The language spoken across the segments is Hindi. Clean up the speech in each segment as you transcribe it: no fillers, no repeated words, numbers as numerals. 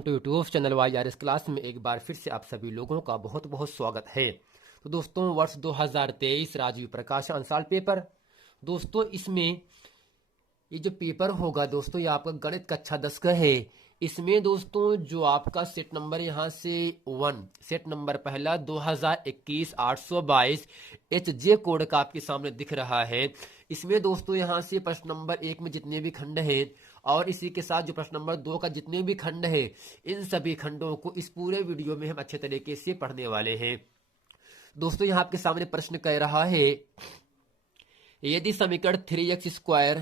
तो यूट्यूब चैनल YRS क्लास में एक बार फिर से आप सभी लोगों का बहुत बहुत स्वागत है। तो दोस्तों वर्ष 2023 राजीव प्रकाश अंशाल पेपर। दोस्तों इसमें ये जो पेपर होगा दोस्तों ये आपका गणित कक्षा 10 का है। इसमें दोस्तों जो आपका सेट नंबर यहाँ से 1 सेट नंबर पहला 2021 822 HJ कोड का आपके सामने दिख रहा है। इसमें दोस्तों यहाँ से प्रश्न नंबर 1 में जितने भी खंड हैं और इसी के साथ जो प्रश्न नंबर 2 का जितने भी खंड है इन सभी खंडों को इस पूरे वीडियो में हम अच्छे तरीके से पढ़ने वाले हैं। दोस्तों यहाँ आपके सामने प्रश्न कह रहा है, यदि समीकरण 3x²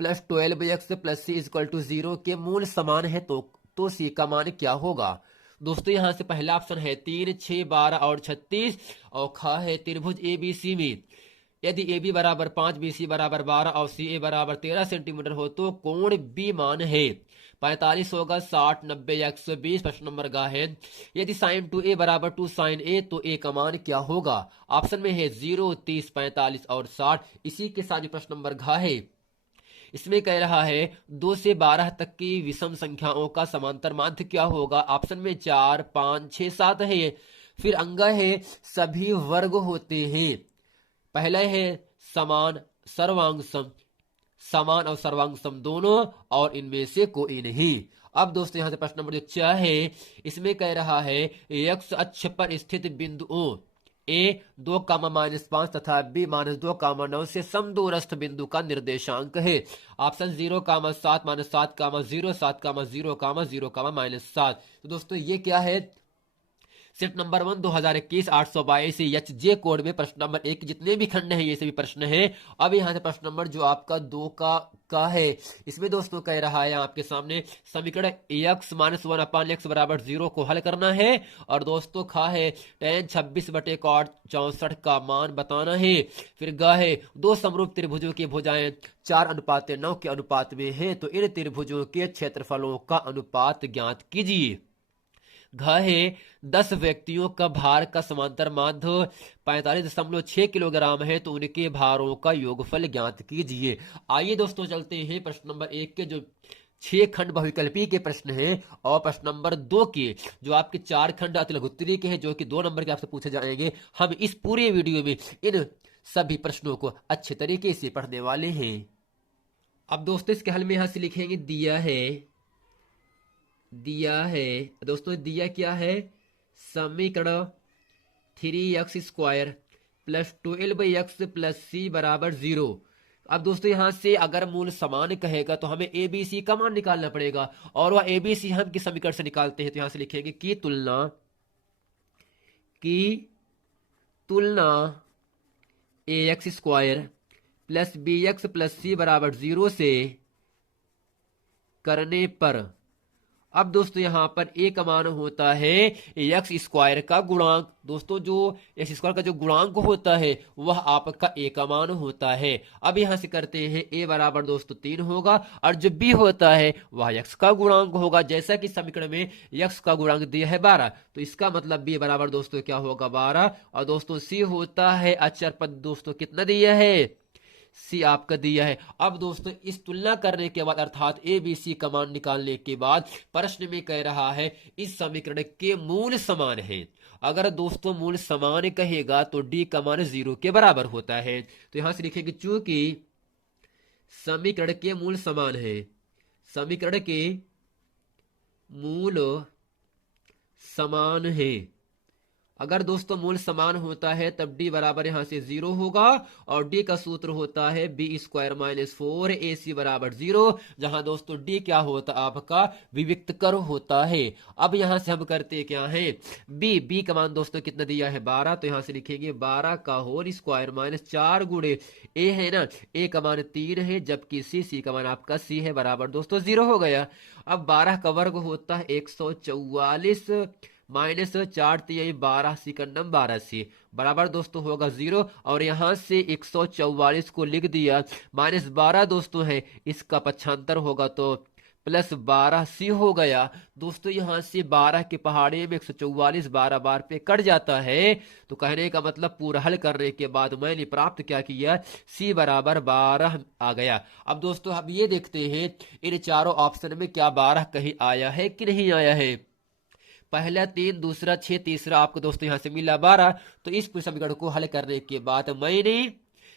plus 12x plus C equal to 0 के मूल समान है तो सी का मान क्या होगा। दोस्तों यहां से पहला ऑप्शन है 3, 6, 12 और 36 और खा है त्रिभुज ABC में यदि AB बराबर 5 BC बराबर 12 और CA बराबर 13 सेंटीमीटर हो तो कोण B मान है 45 होगा 60, 90 या 120। प्रश्न नंबर गा है यदि साइन 2A बराबर 2 साइन A तो A का मान क्या होगा। ऑप्शन में है 0, 30, 45 और 60। इसी के साथ प्रश्न नंबर घ है, इसमें कह रहा है 2 से 12 तक की विषम संख्याओं का समांतर माध्य क्या होगा। ऑप्शन में 4, 5, 6, 7 है। फिर अंग है सभी वर्ग होते हैं। पहला है समान सर्वांग सम, समान और सर्वांग सम दोनों और इनमें से कोई नहीं। अब दोस्तों यहां से प्रश्न नंबर 6 है, इसमें कह रहा है x अक्ष पर स्थित बिंदुओं A 2, -5 तथा B -2, 9 से समदूरस्थ बिंदु का निर्देशांक है। ऑप्शन 0, 7, -7, 0, 7, 0, 0, -7। तो दोस्तों ये क्या है, सेट नंबर 1 2021 822 HJ कोड में प्रश्न नंबर 1 जितने भी खंड हैं ये सभी प्रश्न हैं। अब यहाँ से प्रश्न नंबर जो आपका 2 का है, इसमें दोस्तों कह रहा है आपके सामने समीकरण x -1 अपान x बराबर 0 को हल करना है। और दोस्तों खा है tan 26/cot 64 का मान बताना है। फिर ग है दो समरूप त्रिभुजों की भुजाएं 4:9 के अनुपात में है तो इन त्रिभुजों के क्षेत्रफलों का अनुपात ज्ञात कीजिए। घ है 10 व्यक्तियों का भार का समांतर माध्य 45.6 किलोग्राम है तो उनके भारों का योगफल ज्ञात कीजिए। आइए दोस्तों चलते हैं प्रश्न नंबर 1 के जो 6 खंड बहुविकल्पी के प्रश्न हैं और प्रश्न नंबर 2 के जो आपके 4 खंड अतिलघुत्तरी के हैं जो कि 2 नंबर के आपसे पूछे जाएंगे। हम इस पूरे वीडियो में इन सभी प्रश्नों को अच्छे तरीके से पढ़ने वाले हैं। अब दोस्तों इसके हल में यहां से लिखेंगे दिया है दोस्तों दिया क्या है, समीकरण 3x² plus 12x plus c बराबर 0। अब दोस्तों यहां से अगर मूल समान कहेगा तो हमें ABC का मान निकालना पड़ेगा और वह ABC हम किस समीकरण से निकालते हैं तो यहां से लिखेंगे की तुलना ax² plus bx plus c बराबर 0 से करने पर। अब दोस्तों यहां पर a का मान होता है x² का गुणांक। दोस्तों जो x² का जो गुणांक होता है वह आपका a का मान होता है। अब यहां से करते हैं a बराबर दोस्तों 3 होगा और जो b होता है वह x का गुणांक होगा। जैसा कि समीकरण में x का गुणांक दिया है 12 तो इसका मतलब b बराबर दोस्तों क्या होगा 12। और दोस्तों c होता है अचर पद दोस्तों कितना दिया है, सी आपका दिया है। अब दोस्तों इस तुलना करने के बाद अर्थात ए बी सी का मान निकालने के बाद प्रश्न में कह रहा है इस समीकरण के मूल समान है। अगर दोस्तों मूल समान कहेगा तो डी का मान 0 के बराबर होता है। तो यहां से लिखेंगे चूंकि समीकरण के मूल समान है, समीकरण के मूल समान है। अगर दोस्तों मूल समान होता है तब d बराबर यहां से 0 होगा और d का सूत्र होता है b² - 4ac बराबर 0, जहां दोस्तों d क्या होता है आपका विविक्त कर होता है। अब यहां से हम करते क्या है, b का मान दोस्तों कितना दिया है 12 तो यहां से लिखेंगे 12 का होल स्क्वायर -4 गुणे a है ना, a का मान 3 है जबकि c का मान आपका c है बराबर दोस्तों 0 हो गया। अब 12 का वर्ग होता है 144 -4 तिहाई 12 सिकंडम 12 से बराबर दोस्तों होगा 0। और यहां से 144 को लिख दिया -12 दोस्तों है, इसका पक्षांतर होगा तो प्लस 12c हो गया। दोस्तों यहाँ से 12 के पहाड़े में 144 12 बार पे कट जाता है। तो कहने का मतलब पूरा हल करने के बाद मैंने प्राप्त क्या किया, c बराबर 12 आ गया। अब दोस्तों अब ये देखते हैं इन चारों ऑप्शन में क्या 12 कहीं आया है कि नहीं आया है। पहला 3, दूसरा 6, तीसरा आपको दोस्तों यहाँ से मिला 12। तो इस पूरे समीकरण को हल करने के बाद मैंने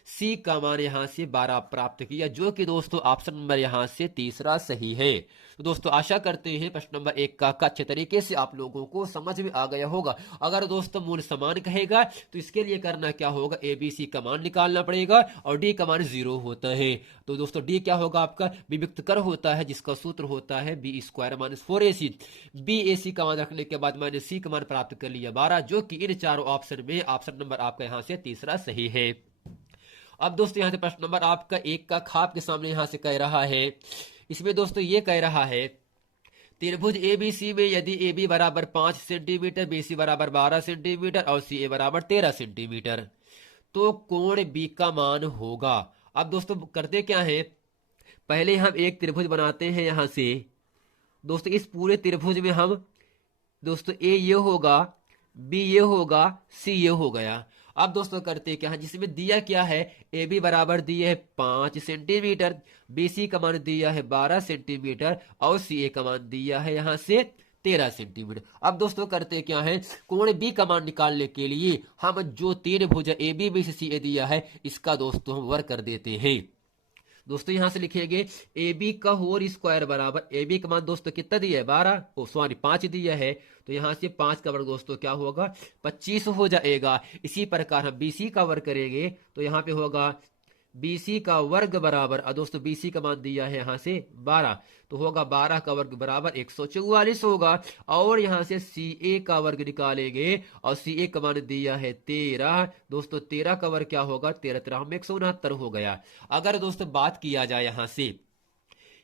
सी का मान यहाँ से 12 प्राप्त किया, जो कि दोस्तों ऑप्शन नंबर यहाँ से तीसरा सही है। तो दोस्तों आशा करते हैं प्रश्न नंबर 1 का अच्छे तरीके से आप लोगों को समझ में आ गया होगा। अगर दोस्तों मूल समान कहेगा तो इसके लिए करना क्या होगा, ए बी सी का मान निकालना पड़ेगा और डी का मान 0 होता है। तो दोस्तों डी क्या होगा आपका, विविक्त कर होता है जिसका सूत्र होता है B square minus 4ac। B A C का मान रखने के बाद मैंने सी का मान प्राप्त कर लिया 12, जो कि इन चारों ऑप्शन में ऑप्शन नंबर आपका यहाँ से तीसरा सही है। अब दोस्तों यहाँ से प्रश्न नंबर आपका 1 का खाप के सामने यहाँ से कह रहा है। इसमें दोस्तों ये कह रहा है त्रिभुज एबीसी में यदि ए बी बराबर 5 सेंटीमीटर, बी सी बराबर 12 सेंटीमीटर और सी ए बराबर 13 सेंटीमीटर, तो कोण बी का मान होगा। अब दोस्तों करते क्या है, पहले हम एक त्रिभुज बनाते हैं यहाँ से। दोस्तों इस पूरे त्रिभुज में हम दोस्तों ए ये होगा, बी ये होगा, सी ये हो गया। अब दोस्तों करते क्या है, जिसमें दिया क्या है, ए बी बराबर दिया है 5 सेंटीमीटर, बी सी का मान दिया है 12 सेंटीमीटर और सी ए का मान दिया है यहाँ से 13 सेंटीमीटर। अब दोस्तों करते क्या है, कोण बी का मान निकालने के लिए हम जो तीन भुजा ए बी सी ए दिया है इसका दोस्तों हम वर्ग कर देते हैं। दोस्तों यहां से लिखेंगे ए बी का होल स्क्वायर बराबर, ए बी का मान दोस्तों कितना दिया है 12, सॉरी 5 दिया है, तो यहां से 5 का वर्ग दोस्तों क्या होगा 25 हो जाएगा। इसी प्रकार हम बी सी का वर्ग करेंगे तो यहाँ पे होगा बीसी का वर्ग बराबर, दोस्तों बीसी का मान दिया है यहाँ से 12, तो होगा 12 का वर्ग बराबर 144 होगा। और यहाँ से सी ए का वर्ग निकालेंगे और सी ए का मान दिया है 13, दोस्तों 13 का वर्ग क्या होगा 13 13 में 169 हो गया। अगर दोस्तों बात किया जाए यहाँ से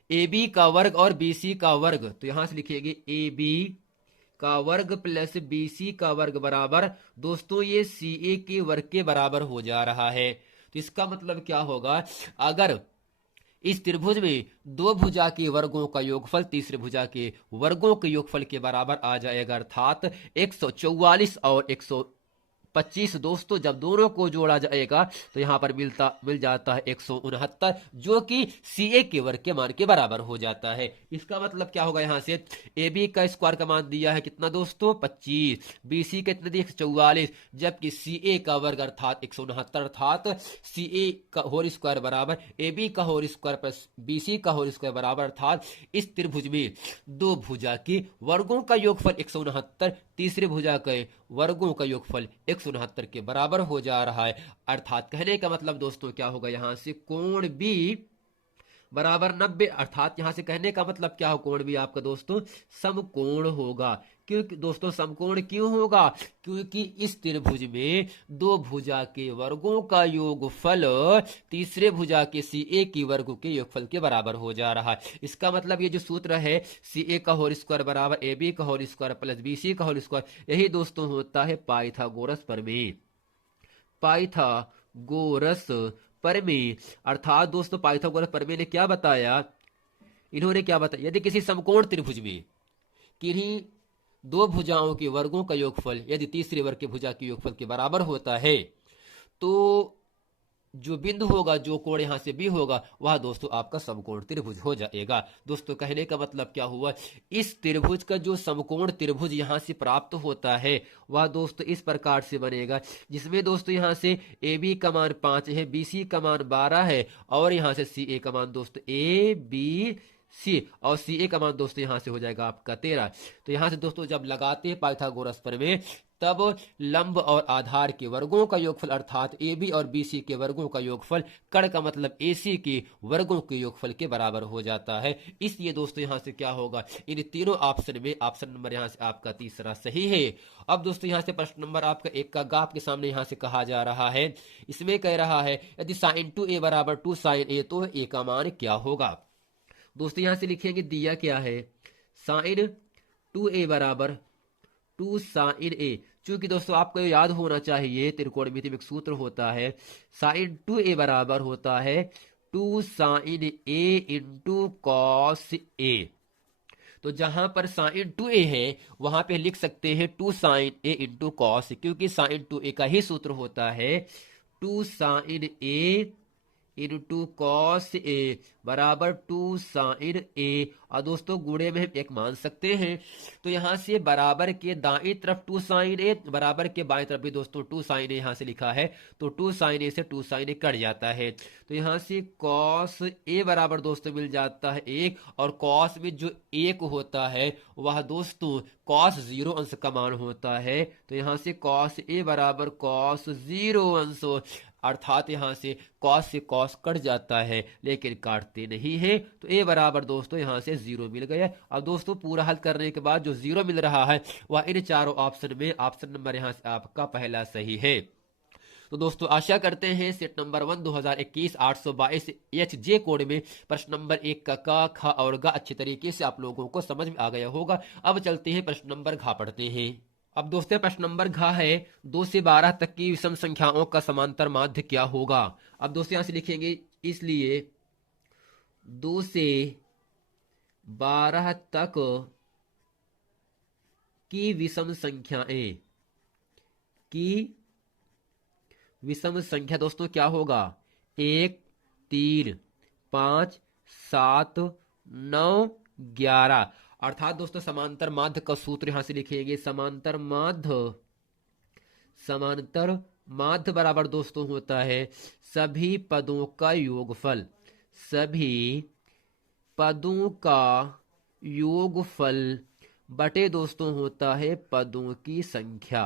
ए बी का वर्ग और बी सी का वर्ग, तो यहां से लिखेंगे ए बी का वर्ग प्लस बी सी का वर्ग बराबर, दोस्तों ये सी ए के वर्ग के बराबर हो जा रहा है। तो इसका मतलब क्या होगा, अगर इस त्रिभुज में दो भुजा के वर्गों का योगफल तीसरे भुजा के वर्गों के योगफल के बराबर आ जाएगा, अर्थात 144 और 125, दोस्तों जब दोनों को जोड़ा जाएगा तो यहां पर मिल जाता है 169, जो कि सी ए के वर्ग के मान के बराबर हो जाता है। इसका मतलब क्या होगा, यहां से ए बी का स्क्वायर का मान दिया है कितना दोस्तों 25, बी सी कितना दिया 144, जबकि सी ए का वर्ग अर्थात 169, अर्थात सी ए का होल स्क्वायर बराबर ए बी का whole square plus B C का होल स्क्वायर बराबर, अर्थात इस त्रिभुज में दो भुजा के वर्गों का योगफल 169, तीसरे भुजा के वर्गों का योगफल 169 के बराबर हो जा रहा है। अर्थात कहने का मतलब दोस्तों क्या होगा, यहां से कोण बी बराबर 90, अर्थात यहां से कहने का मतलब क्या हो, कोण भी आपका दोस्तों समकोण होगा। क्योंकि दोस्तों समकोण क्यों होगा, क्योंकि इस त्रिभुज में दो भुजा के वर्गों का योगफल तीसरे भुजा के सी ए की वर्गों के योगफल के बराबर हो जा रहा है। इसका मतलब ये जो सूत्र है सी ए का होल स्क्वायर बराबर ए बी का whole square plus B C का होल स्क्वायर, यही दोस्तों होता है पाइथागोरस प्रमेय, पाइथागोरस प्रमेय। अर्थात दोस्तों पाइथागोरस प्रमेय ने क्या बताया, इन्होंने क्या बताया, यदि किसी समकोण त्रिभुज में किन्हीं दो भुजाओं के वर्गों का योगफल यदि तीसरे वर्ग के भुजा के योगफल के बराबर होता है, तो जो बिंदु होगा, जो कोण यहां से बी होगा, वह दोस्तों आपका समकोण त्रिभुज हो जाएगा। दोस्तों कहने का मतलब क्या हुआ, इस त्रिभुज का जो समकोण त्रिभुज यहां से प्राप्त होता है वह दोस्तों इस प्रकार से बनेगा, जिसमें दोस्तों यहां से ए बी का मान 5 है, बी सी का मान 12 है और यहां से सी ए का मान दोस्तों ए बी सी और सी ए का मान दोस्तों यहां से हो जाएगा आपका 13। तो यहां से दोस्तों जब लगाते हैं पाइथागोरस प्रमेय, तब लंब और आधार के वर्गों का योगफल अर्थात ए बी और बी सी के वर्गों का योगफल, कण का मतलब ए सी के वर्गों के योगफल के बराबर हो जाता है। इसलिए दोस्तों यहां से क्या होगा, इन तीनों ऑप्शन में ऑप्शन नंबर यहां से आपका तीसरा सही है। अब दोस्तों यहां से प्रश्न नंबर आपका 1 का आपके सामने यहां से कहा जा रहा है, इसमें कह रहा है यदि साइन 2a बराबर 2 साइन ए तो ए का मान क्या होगा। दोस्तों यहां से लिखेंगे दिया क्या है, साइन 2a बराबर 2 साइन ए, चूंकि दोस्तों आपको याद होना चाहिए त्रिकोणमिति में एक सूत्र होता है, साइन 2a बराबर होता है 2 sign A into cos A. तो जहां पर साइन 2a है वहां पे लिख सकते हैं 2 साइन ए इंटू कॉस, क्योंकि साइन 2a का ही सूत्र होता है 2 sign A into cos A बराबर 2 साइन ए। और दोस्तों गुणे में हम एक मान सकते हैं, तो यहां से बराबर के दाईं तरफ 2 साइन ए, बराबर के बाईं तरफ भी दोस्तों 2 साइन ए यहां से लिखा है, तो 2 साइन ए से 2 साइन ए कट जाता है। तो यहां से कॉस ए बराबर दोस्तों मिल जाता है 1, और कॉस में जो 1 होता है वह दोस्तों कॉस 0 अंश का मान होता है। तो यहां से कॉस ए बराबर कॉस 0 अंश, अर्थात यहां से कॉस कट जाता है, लेकिन काटते नहीं है। तो ए बराबर दोस्तों यहां से 0 मिल गया। अब दोस्तों पूरा हल करने के बाद जो 0 मिल रहा है वह इन चारों ऑप्शन में ऑप्शन नंबर यहां से आपका पहला सही है। तो दोस्तों आशा करते हैं सेट नंबर 1 2021 822 HJ कोड में प्रश्न नंबर 1 का ख और ग अच्छे तरीके से आप लोगों को समझ में आ गया होगा। अब चलते हैं प्रश्न नंबर घ पढ़ते हैं। अब दोस्तों प्रश्न नंबर घ है 2 से 12 तक की विषम संख्याओं का समांतर माध्य क्या होगा। अब दोस्तों यहां से लिखेंगे, इसलिए 2 से 12 तक की विषम संख्याएं की विषम संख्या दोस्तों क्या होगा 1 3 5 7 9 11। अर्थात दोस्तों समांतर माध्य का सूत्र यहां से लिखेंगे, समांतर माध्य बराबर दोस्तों होता है सभी पदों का योगफल, सभी पदों का योगफल बटे दोस्तों होता है पदों की संख्या,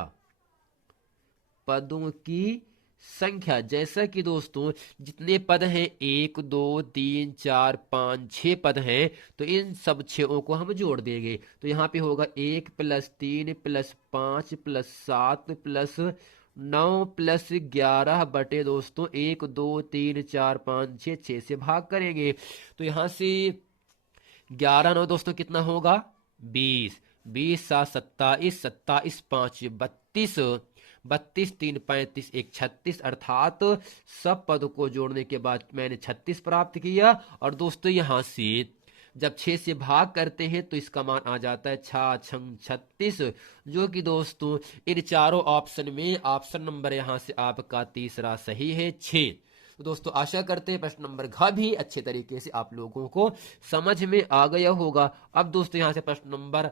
पदों की संख्या। जैसा कि दोस्तों जितने पद हैं 1 2 3 4 5 6 पद हैं, तो इन सब 6 को हम जोड़ देंगे। तो यहाँ पे होगा 1 + 3 + 5 + 7 + 9 + 11 बटे दोस्तों 1 2 3 4 5 6 6 से भाग करेंगे। तो यहाँ से 11 9 दोस्तों कितना होगा 20, 20 7 27, 27 5 32, 32 3 35 1 36। अर्थात सब पद को जोड़ने के बाद मैंने 36 प्राप्त किया। और दोस्तों यहां से जब 6 से भाग करते हैं तो इसका मान आ जाता है 6 6 36, जो कि दोस्तों इन चारों ऑप्शन में ऑप्शन नंबर यहां से आपका तीसरा सही है 6। तो दोस्तों आशा करते हैं प्रश्न नंबर घ भी अच्छे तरीके से आप लोगों को समझ में आ गया होगा। अब दोस्तों यहां से प्रश्न नंबर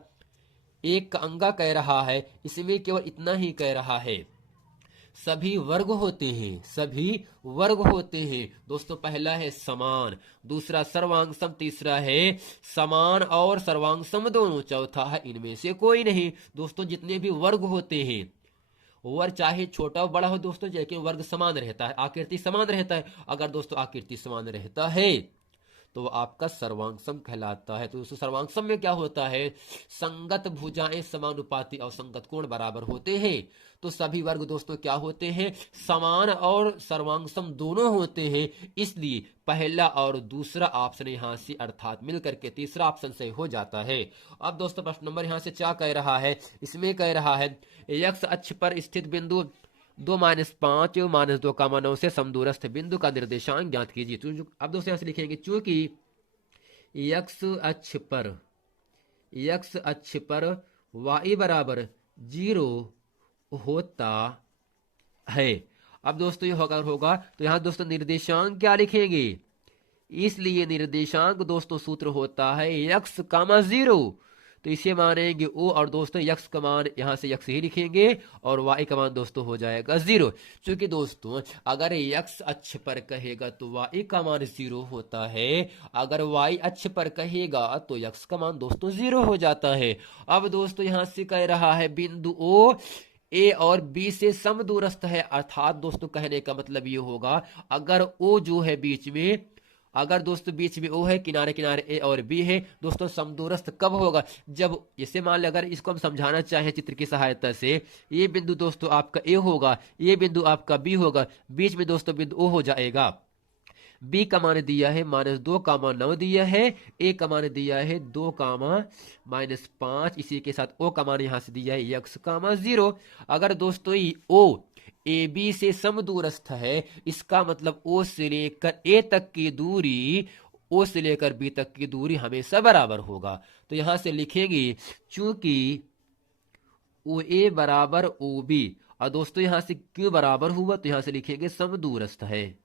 1 का अंगा कह रहा है, इसमें केवल इतना ही कह रहा है सभी वर्ग होते हैं, सभी वर्ग होते हैं। दोस्तों पहला है समान, दूसरा सर्वांगसम, तीसरा है समान और सर्वांगसम दोनों, चौथा है इनमें से कोई नहीं। दोस्तों जितने भी वर्ग होते हैं वर्ग चाहे छोटा हो बड़ा हो दोस्तों, लेकिन वर्ग समान रहता है, आकृति समान रहता है। अगर दोस्तों आकृति समान रहता है तो आपका सर्वांगसम कहलाता है। तो दोस्तों सर्वांगसम में क्या होता है, संगत भुजाएं समानुपाती और संगत कोण बराबर होते हैं। तो सभी वर्ग दोस्तों क्या होते हैं, समान और सर्वांगसम दोनों होते हैं। इसलिए पहला और दूसरा ऑप्शन यहां से अर्थात मिलकर के तीसरा ऑप्शन सही हो जाता है। अब दोस्तों प्रश्न नंबर यहां से क्या कह रहा है, इसमें कह रहा है एक्स अक्ष पर स्थित बिंदु 2 - 5 - 2, 9 से समदूरस्थ बिंदु का निर्देशांक ज्ञात कीजिए। अब दोस्तों यहां से लिखेंगे चूंकि एक्स अक्ष पर y बराबर 0 होता है। अब दोस्तों ये होगा तो यहां दोस्तों निर्देशांक क्या लिखेंगे, इसलिए निर्देशांक दोस्तों सूत्र होता है x, 0, तो इसे मानेंगे O, और दोस्तों x का मान यहां से x ही लिखेंगे और y का मान दोस्तों हो जाएगा 0। क्योंकि दोस्तों अगर x अक्ष पर कहेगा तो y का मान 0 होता है, अगर y अक्ष पर कहेगा तो x का मान दोस्तों 0 हो जाता है। अब दोस्तों यहां से कह रहा है बिंदु O A और B से समदूरस्थ है, अर्थात दोस्तों कहने का मतलब ये होगा अगर O जो है बीच में, अगर दोस्तों बीच में O है, किनारे किनारे A और B है, दोस्तों समदूरस्थ कब होगा, जब जैसे मान लें अगर इसको हम समझाना चाहें चित्र की सहायता से, ये बिंदु दोस्तों आपका A होगा, ये बिंदु आपका B होगा, बीच में दोस्तों बिंदु O हो जाएगा। B का मान दिया है -2, 9 दिया है, A का मान दिया है 2, -5, इसी के साथ O का मान यहां से दिया है x, 0। अगर दोस्तों O ए बी से समदूरस्थ है, इसका मतलब ओ से लेकर ए तक की दूरी ओ से लेकर बी तक की दूरी हमेशा बराबर होगा। तो यहां से लिखेंगे चूंकि ओ ए बराबर ओ बी, और दोस्तों यहां से क्यों बराबर हुआ, तो यहां से लिखेंगे समदूरस्थ है,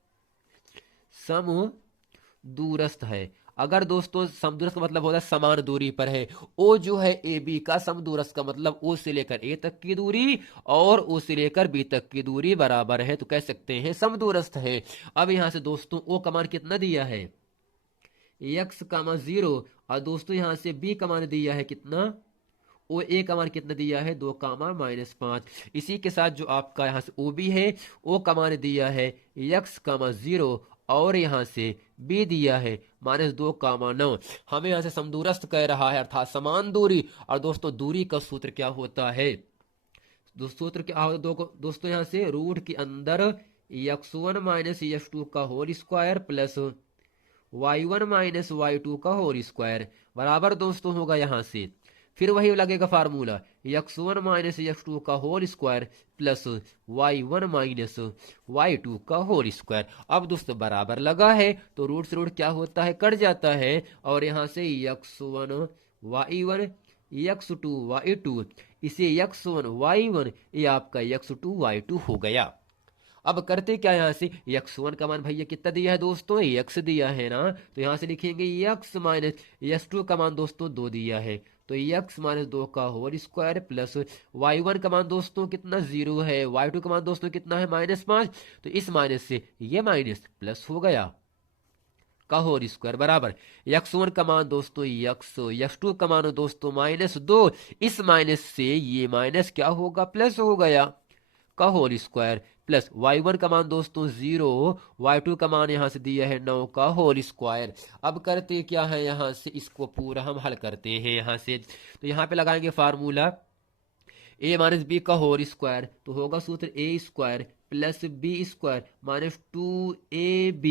समदूरस्थ है। अगर दोस्तों समदूरस्थ का मतलब होता है समान दूरी पर है, ओ जो है ए बी का समदूरस्थ का मतलब ओ से लेकर ए तक की दूरी और ओ से लेकर बी तक की दूरी बराबर है, तो कह सकते हैं समदूरस्थ है। अब यहां से दोस्तों ओ का मान कितना दिया है, x का मान 0, और दोस्तों यहां से b का मान दिया है कितना, ओ ए का मान कितना दिया है, 2 का मान -5। इसी के साथ जो आपका यहाँ से ओ बी है, ओ का मान दिया है x का मान 0, और यहाँ से b दिया है -2 का मान 9। हमें यहाँ से समदूरस्थ कह रहा है अर्थात समान दूरी। और दोस्तों दूरी का सूत्र क्या होता है, सूत्र क्या होता है दोस्तों, यहाँ से रूट के अंदर x1 - x2 का whole square plus y1 - y2 का होल स्क्वायर बराबर दोस्तों होगा यहाँ से, फिर वही लगेगा फार्मूला x1 - x2 का whole square plus y1 - y2 का होल स्क्वायर। अब दोस्तों बराबर लगा है तो रूट से रूट क्या होता है, कट जाता है, और यहाँ से x1 y1 x2 y2, इसे x1 y1 ये आपका x2 y2 हो गया। अब करते क्या, यहाँ से x1 का मान भैया कितना दिया है दोस्तों, x दिया है ना, तो यहाँ से लिखेंगे x - x2 का मान दोस्तों 2 दिया है, तो x - 2 का होल स्क्वायर प्लस y1 का मान दोस्तों कितना 0 है, y2 का मान दोस्तों कितना है -5, तो इस माइनस से ये माइनस प्लस हो गया का होल स्क्वायर बराबर x1 का मान दोस्तों x2 का मान दोस्तों -2, इस माइनस से ये माइनस क्या होगा, प्लस हो गया का होल स्क्वायर प्लस y1 का मान दोस्तों 0, y2 का मान यहां से दिया है 9 का होल स्क्वायर। अब करते क्या है, यहां से इसको पूरा हम हल करते हैं यहां से, तो यहां पे लगाएंगे फार्मूला a - b का होल स्क्वायर, तो होगा सूत्र a square plus b square -2ab,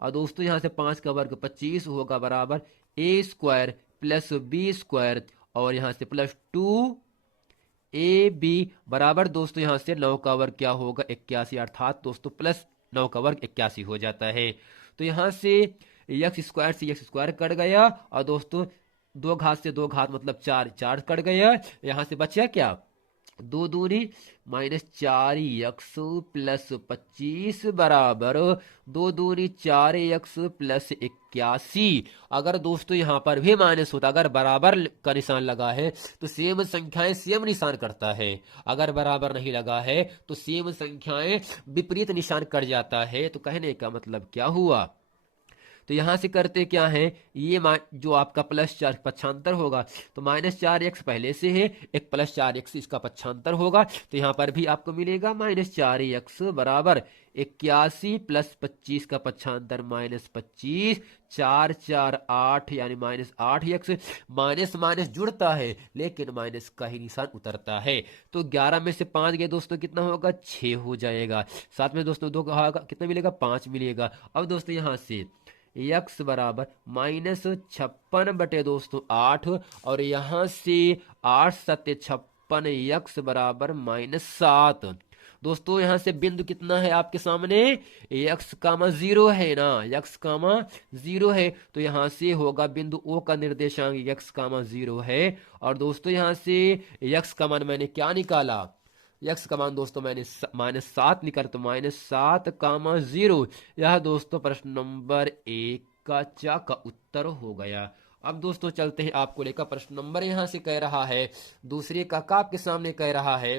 और दोस्तों यहां से 5 का वर्ग 25 होगा बराबर a square plus b square, और यहां से प्लस 2ab बराबर दोस्तों यहां से 9 का वर्ग क्या होगा 81, अर्थात दोस्तों प्लस 9 का वर्ग 81 हो जाता है। तो यहां से x स्क्वायर से x स्क्वायर कट गया, और दोस्तों 2 घात से 2 घात मतलब 4 कट गया, यहां से बचा क्या 2 दूनी -4x प्लस 25 बराबर 2 दूनी 4x प्लस 81। अगर दोस्तों यहां पर भी माइनस होता, अगर बराबर का निशान लगा है तो सेम संख्याएं सेम निशान करता है, अगर बराबर नहीं लगा है तो सेम संख्याएं विपरीत निशान कर जाता है। तो कहने का मतलब क्या हुआ, तो यहां से करते क्या है, ये जो आपका +4 पक्षांतर होगा, तो -4x पहले से है, एक +4x इसका पक्षांतर होगा, तो यहां पर भी आपको मिलेगा -4x बराबर 81 प्लस 25 का पक्षांतर -25, 4 4 8 यानी -8x, माइनस माइनस जुड़ता है लेकिन माइनस का ही निशान उतरता है। तो 11 में से 5 गए दोस्तों कितना होगा 6 हो जाएगा, साथ में दोस्तों 2 कितना मिलेगा 5 मिलेगा। अब दोस्तों यहां से x बराबर -56 बटे दोस्तों 8, और यहां से 8 7 56, x बराबर -7। दोस्तों यहां से बिंदु कितना है आपके सामने, x का मान 0 है ना, x का मान 0 है, तो यहां से होगा बिंदु O का निर्देशांक x का मान 0 है। और दोस्तों यहां से x का मान मैंने क्या निकाला, x का मान दोस्तों मैंने -7 निकाला, तो -7 का मान 0, यह दोस्तों प्रश्न नंबर 1 का चा का उत्तर हो गया। अब दोस्तों चलते हैं आपको लेकर प्रश्न नंबर, यहां से कह रहा है दूसरे का आपके सामने कह रहा है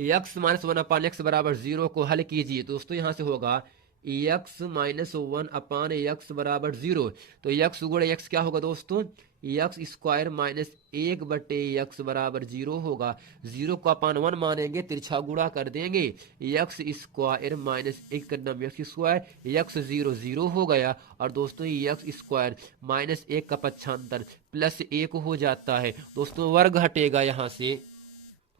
x - 1/x बराबर 0 को हल कीजिए। दोस्तों यहां से होगा x - 1/x बराबर 0, तो x गुणा x क्या होगा दोस्तों, x स्क्वायर -1 बटे x बराबर 0 होगा, 0 को अपन 1 मानेंगे, तिरछा गुणा कर देंगे, x स्क्वायर -1 का नाम x स्क्वायर, x 0 0 हो गया, और दोस्तों x स्क्वायर -1 का पक्षांतर +1 हो जाता है। दोस्तों वर्ग हटेगा यहाँ से,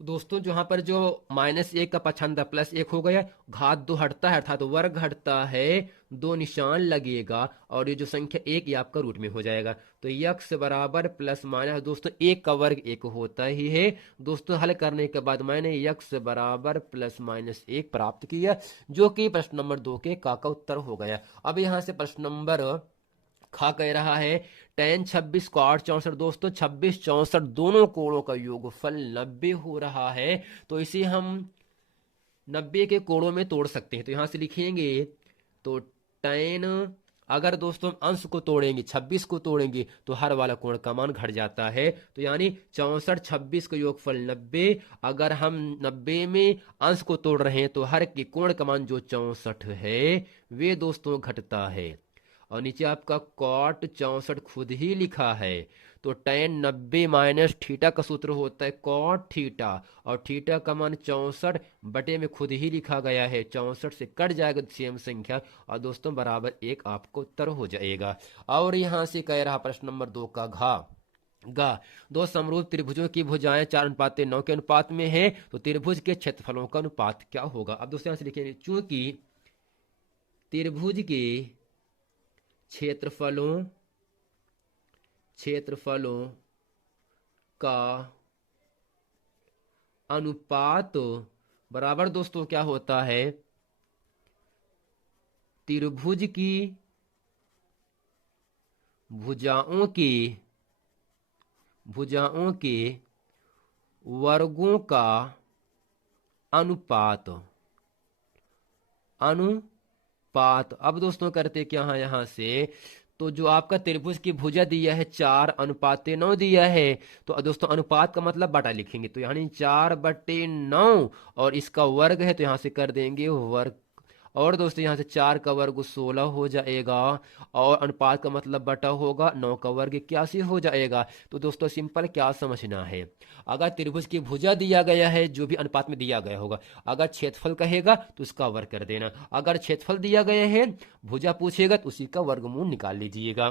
दोस्तों जहां पर जो -1 का पछंदा +1 हो गया, घात 2 हटता है अर्थात वर्ग हटता है, 2 निशान लगेगा और ये जो संख्या 1 ये आपका रूट में हो जाएगा। तो यक्स बराबर प्लस माइनस, दोस्तों 1 का वर्ग 1 होता ही है। दोस्तों हल करने के बाद मैंने यक्स बराबर +-1 प्राप्त किया, जो कि प्रश्न नंबर 2 के का उत्तर हो गया। अब यहां से प्रश्न नंबर खा कह रहा है tan 26 cot 64, दोस्तों 26 64 दोनों कोणों का योगफल 90 हो रहा है। तो इसे हम 90 के कोणों में तोड़ सकते हैं। तो यहां से लिखेंगे तो tan, अगर दोस्तों हम अंश को तोड़ेंगे 26 को तोड़ेंगे तो हर वाला कोण का मान घट जाता है। तो यानी 64 26 का योगफल 90, अगर हम 90 में अंश को तोड़ रहे हैं तो हर के कोण का मान जो 64 है वे दोस्तों घटता है। और नीचे आपका कॉट 64 खुद ही लिखा है। तो tan 90 माइनस थीटा का सूत्र होता है कॉट थीटा, और थीटा का मान 64 बटे में खुद ही लिखा गया है, 64 से कट जाएगा सेम संख्या और दोस्तों बराबर 1 आपको उत्तर हो जाएगा। और यहां से कह रहा प्रश्न नंबर 2 का गा, दो समरूप त्रिभुजों की भुजाएं 4:9 के अनुपात में है, तो त्रिभुज के क्षेत्रफलों का अनुपात क्या होगा। अब दोस्तों यहां से लिखेंगे चूंकि त्रिभुज के क्षेत्रफलों का अनुपात बराबर दोस्तों क्या होता है, त्रिभुज की भुजाओं के वर्गों का अनुपात। अब दोस्तों करते क्या है यहां से, तो जो आपका त्रिभुज की भुजा दिया है 4:9 दिया है, तो दोस्तों अनुपात का मतलब बटा लिखेंगे, तो यानी 4/9 और इसका वर्ग है तो यहां से कर देंगे वर्ग, और दोस्तों यहां से 4 का वर्ग 16 हो जाएगा, और अनुपात का मतलब बटा होगा, 9 का वर्ग 81 हो जाएगा। तो दोस्तों सिंपल क्या समझना है, अगर त्रिभुज की भुजा दिया गया है जो भी अनुपात में दिया गया होगा, अगर क्षेत्रफल कहेगा तो उसका वर्ग कर देना, अगर क्षेत्रफल दिया गया है भुजा पूछेगा तो उसी का वर्गमूल निकाल लीजिएगा।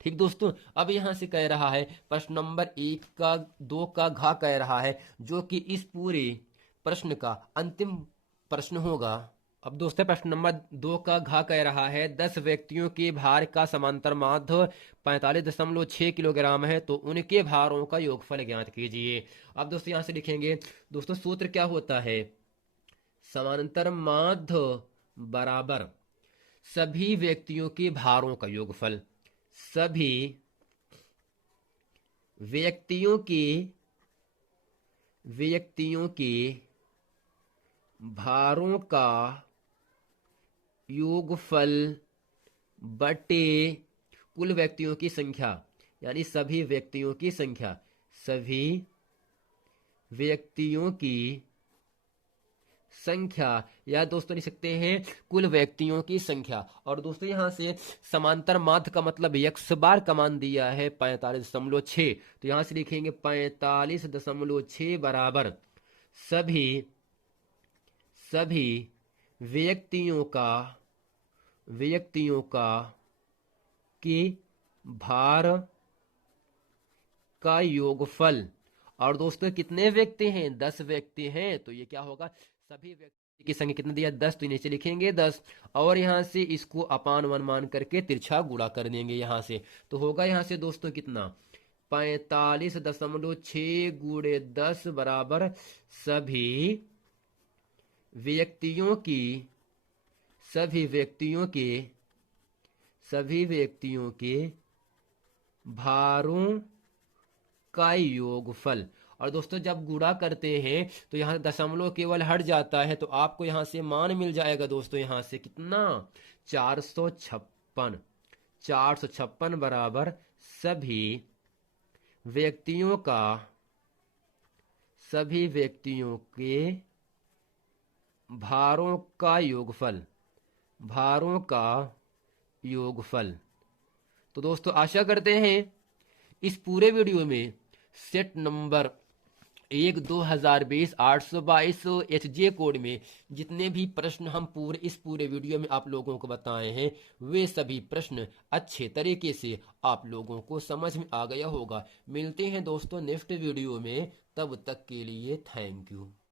ठीक दोस्तों, अब यहां से कह रहा है प्रश्न नंबर 1 का 2 का घ कह रहा है, जो कि इस पूरे प्रश्न का अंतिम प्रश्न होगा। अब दोस्तों प्रश्न नंबर 2 का घ कह रहा है 10 व्यक्तियों के भार का समांतर माध्य 45.6 किलोग्राम है, तो उनके भारों का योगफल ज्ञात कीजिए। अब दोस्तों यहां से लिखेंगे, दोस्तों सूत्र क्या होता है, समांतर माध्य बराबर सभी व्यक्तियों के भारों का योगफल, सभी व्यक्तियों के भारों का योगफल बटे कुल व्यक्तियों की संख्या, यानी सभी व्यक्तियों की संख्या, सभी व्यक्तियों की संख्या, या दोस्तों लिख सकते हैं कुल व्यक्तियों की संख्या। और दोस्तों यहां से समांतर माध्य का मतलब x बार का मान दिया है 45.6, तो यहां से लिखेंगे 45.6 बराबर सभी व्यक्तियों का के भार का योगफल। और दोस्तों कितने व्यक्ति हैं, 10 व्यक्ति हैं, तो ये क्या होगा, सभी व्यक्ति की संख्या कितना दिया 10, तो नीचे लिखेंगे 10, और यहां से इसको अपान 1 मान करके तिरछा गुणा कर देंगे यहां से, तो होगा यहां से दोस्तों कितना 45.6 गुणे 10 बराबर सभी व्यक्तियों के भारों का योगफल। और दोस्तों जब गुणा करते हैं तो यहाँ दशमलव केवल हट जाता है, तो आपको यहाँ से मान मिल जाएगा दोस्तों, यहाँ से कितना 456 बराबर सभी व्यक्तियों के भारों का योगफल। तो दोस्तों आशा करते हैं इस पूरे वीडियो में सेट नंबर 1/2020 822 HJ कोड में जितने भी प्रश्न हम इस पूरे वीडियो में आप लोगों को बताए हैं, वे सभी प्रश्न अच्छे तरीके से आप लोगों को समझ में आ गया होगा। मिलते हैं दोस्तों नेक्स्ट वीडियो में, तब तक के लिए थैंक यू।